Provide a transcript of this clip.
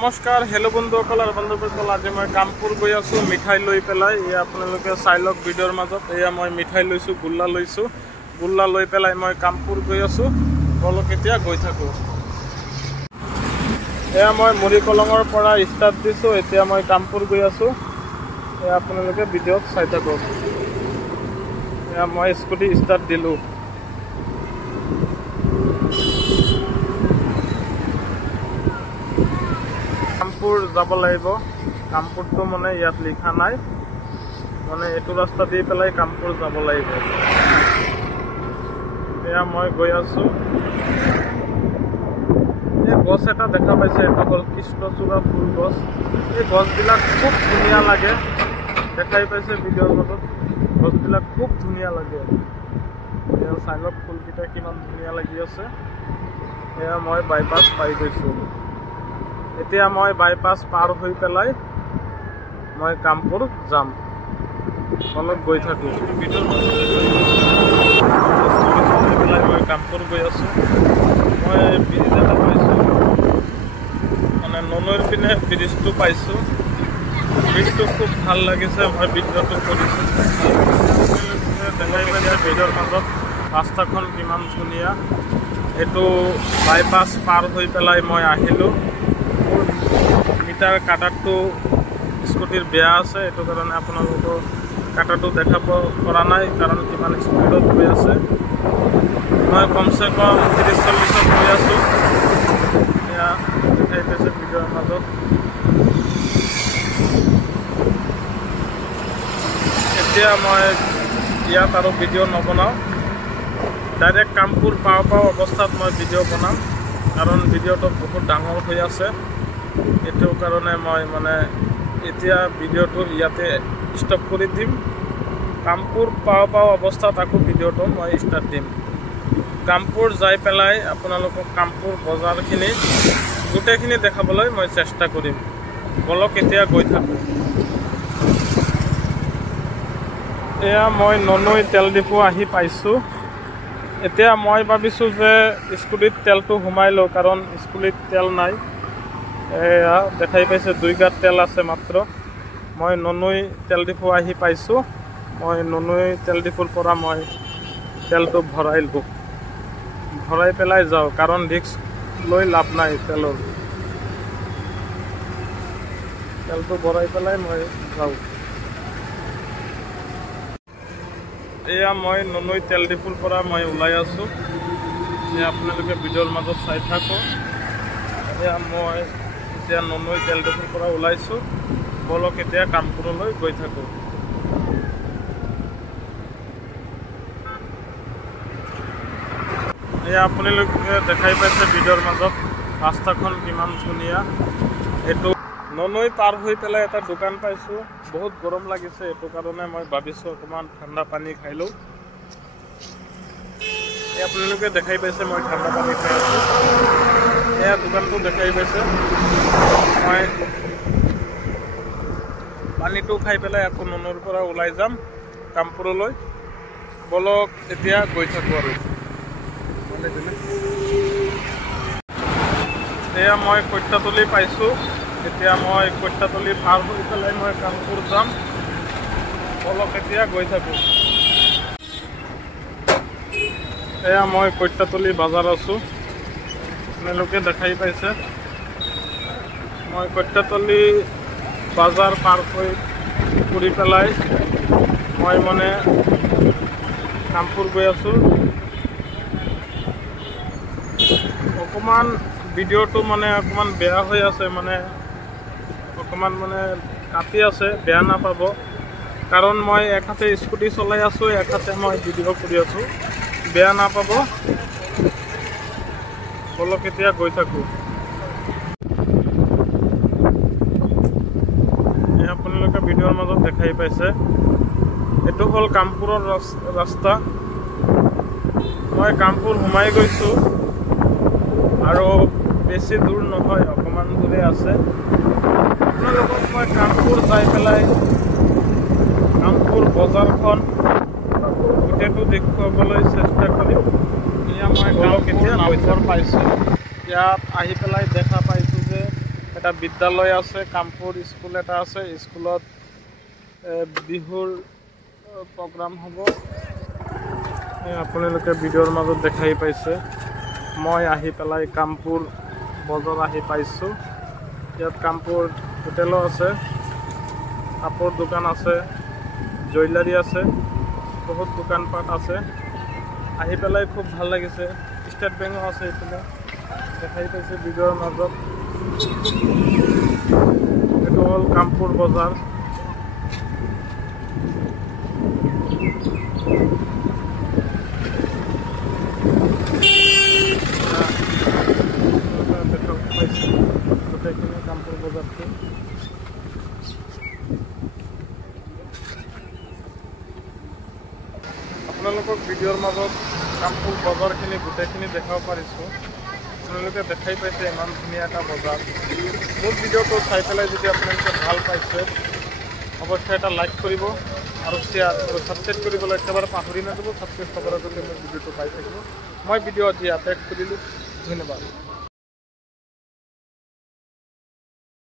নমস্কাৰ হেল্ল' বন্ধুসকল আৰু বান্ধৱীসকল, আজি মই কামপুৰ গৈ আছোঁ মিঠাই লৈ পেলাই। এয়া আপোনালোকে চাই লওক ভিডিঅ'ৰ মাজত। এয়া মই মিঠাই লৈছোঁ, গোল্লা লৈছোঁ। গোল্লা লৈ পেলাই মই কামপুৰ গৈ আছোঁ। বলক এতিয়া গৈ থাকোঁ। এয়া মই মুড়ি কলঙৰ পৰা ষ্টাৰ্ট দিছোঁ। এতিয়া মই কামপুৰ গৈ আছোঁ। এয়া আপোনালোকে ভিডিঅ'ত চাই থাকক। এয়া মই স্কুটি ষ্টাৰ্ট দিলোঁ। কামপুৰ যাব লাগিব। কামপুৰটো মানে ইয়াত লিখা নাই, মানে এইটো ৰাস্তা দি পেলাই কামপুৰ যাব লাগিব। এয়া মই গৈ আছোঁ। এই গছ এটা দেখা পাইছে, এইটো হ'ল কৃষ্ণচূড়া ফুল গছ। এই গছবিলাক খুব ধুনীয়া লাগে, দেখাই পাইছে ভিডিঅ'ৰ মাজত। গছবিলাক খুব ধুনীয়া লাগে। এয়া চাই লওক ফুলকেইটা কিমান ধুনীয়া লাগি আছে। এয়া মই বাইপাছ পাই গৈছোঁ। এতিয়া মই বাইপাছ পাৰ হৈ পেলাই মই কামপুৰ যাম। অলপ গৈ থাকোঁ। মই কামপুৰ গৈ আছোঁ। মই ব্ৰিজ এটা পাইছোঁ, মানে ননৈৰ পিনে ব্ৰিজটো পাইছোঁ। ব্ৰিজটো খুব ভাল লাগিছে। মই ভিডিঅ'টো কৰিছোঁ। দেখাই পাইছে ভিডিঅ'ৰ মাজত ৰাস্তাখন কিমান ধুনীয়া। এইটো বাইপাছ পাৰ হৈ পেলাই মই আহিলোঁ। মিটাৰ কাটাৰটো স্কুটিৰ বেয়া আছে, এইটো কাৰণে আপোনালোকৰ কাটাৰটো দেখাব পৰা নাই, কাৰণ কিমান স্পীডত গৈ আছে। মই কমচে কম 30-40ত গৈ আছোঁ। এয়া দেখাই পাইছে ভিডিঅ'ৰ মাজত। এতিয়া মই ইয়াত আৰু ভিডিঅ' নবনাওঁ, ডাইৰেক্ট কামপুৰ পাওঁ অৱস্থাত মই ভিডিঅ' বনাম, কাৰণ ভিডিঅ'টো বহুত ডাঙৰ হৈ আছে। এইটো কাৰণে মই মানে এতিয়া ভিডিঅ'টো ইয়াতে ষ্টপ কৰি দিম। কামপুৰ পাওঁ অৱস্থাত আকৌ ভিডিঅ'টো মই ষ্টাৰ্ট দিম। কামপুৰ যাই পেলাই আপোনালোকক কামপুৰ বজাৰখিনি গোটেইখিনি দেখাবলৈ মই চেষ্টা কৰিম। বলক এতিয়া গৈ থাকোঁ। এয়া মই ননৈ তেল ডিপু আহি পাইছোঁ। এতিয়া মই ভাবিছোঁ যে স্কুটিত তেলটো সোমাই লওঁ, কাৰণ স্কুটিত তেল নাই। এয়া দেখাই পাইছে 2 গাঁত তেল আছে মাত্ৰ। মই ননৈ তেল ডিপু আহি পাইছোঁ। মই ননৈ তেল ডিপুৰ পৰা মই তেলটো ভৰাই লওঁ, ভৰাই পেলাই যাওঁ, কাৰণ ৰিস্ক লৈ লাভ নাই। তেলটো ভৰাই পেলাই মই যাওঁ। এয়া মই ননৈ তেল ডিপুৰ পৰা মই ওলাই আছোঁ। এয়া আপোনালোকে ভিডিঅ'ৰ মাজত চাই থাকক। এয়া মই এতিয়া ননৈ তেল ডিপুৰ পৰা ওলাইছোঁ। বলক এতিয়া কামপুৰলৈ গৈ থাকোঁ। এয়া আপোনালোকে দেখাই পাইছে ভিডিঅ'ৰ মাজত ৰাস্তাখন কিমান ধুনীয়া। এইটো ননৈ পাৰ হৈ পেলাই এটা দোকান পাইছোঁ। বহুত গৰম লাগিছে, এইটো কাৰণে মই ভাবিছোঁ অকণমান ঠাণ্ডা পানী খাই লওঁ। এই আপোনালোকে দেখাই পাইছে মই ঠাণ্ডা পানী খাই আছোঁ। এয়া দোকানটো দেখাই পাইছে। মই পানীটো খাই পেলাই আকৌ ননৈৰ পৰা ওলাই যাম কামপুৰলৈ। বলক এতিয়া গৈ থাকোঁ আৰু। এয়া মই কট্যাতলি পাইছোঁ। এতিয়া মই কট্যাতলি পাৰ হৈ পেলাই মই কামপুৰ যাম। বলক এতিয়া গৈ থাকোঁ। এয়া মই কট্যাতলি বজাৰ আছোঁ। আপোনালোকে দেখাই পাইছে মই কট্যাতলি বজাৰ পাৰ কৰি পেলাই মই মানে কামপুৰ গৈ আছোঁ। অকণমান ভিডিঅ'টো মানে অকণমান বেয়া হৈ আছে, মানে অকণমান মানে কাটি আছে, বেয়া নাপাব। কাৰণ মই এক হাতে স্কুটি চলাই আছোঁ, এক হাতে মই ভিডিঅ' কৰি আছোঁ, বেয়া নাপাব। বলক এতিয়া গৈ থাকোঁ। আপোনালোকে ভিডিঅ'ৰ মাজত দেখাই পাইছে এইটো হ'ল কামপুৰৰ ৰাস্তা। মই কামপুৰ সোমাই গৈছোঁ আৰু বেছি দূৰ নহয়, অকণমান দূৰে আছে। আপোনালোকক মই কামপুৰ যাই পেলাই কামপুৰ বজাৰখন গোটেইটো দেখুৱাবলৈ চেষ্টা কৰিম। এয়া মই গাঁও কেতিয়া নামঘৰ পাইছোঁ। ইয়াত আহি পেলাই দেখা পাইছোঁ যে এটা বিদ্যালয় আছে, কামপুৰ স্কুল এটা আছে। স্কুলত বিহুৰ প্ৰগ্ৰাম হ'ব। আপোনালোকে ভিডিঅ'ৰ মাজত দেখাই পাইছে। মই আহি পেলাই কামপুৰ বজাৰ আহি পাইছোঁ। ইয়াত কামপুৰ হোটেলো আছে, কাপোৰ দোকান আছে, জুৱেলাৰী আছে, বহুত দোকানপাট আছে। আহি পেলাই খুব ভাল লাগিছে। ষ্টেট বেংকো আছে এইফালে, দেখাই পাইছে ভিডিঅ'ৰ মাজত। এইটো হ'ল কামপুৰ বজাৰ। গোটেইখিনি কামপুৰ বজাৰটো। আপোনালোকক ভিডিঅ'ৰ মাজত কামপুৰ বজাৰখিনি গোটেইখিনি দেখাব পাৰিছোঁ। আপোনালোকে দেখাই পাইছে ইমান ধুনীয়া এটা বজাৰ। মোৰ ভিডিঅ'টো চাই পেলাই যদি আপোনালোকে ভাল পাইছে, অৱশ্যে এটা লাইক কৰিব আৰু শ্বেয়াৰ আৰু ছাবস্ক্ৰাইব কৰিবলৈ একেবাৰে পাহৰি নাযাব। ছাবস্ক্ৰাইব কৰাৰ যদি মোৰ ভিডিঅ'টো পাই থাকিব। মই ভিডিঅ' আজি ইয়াতে কৰিলোঁ। ধন্যবাদ।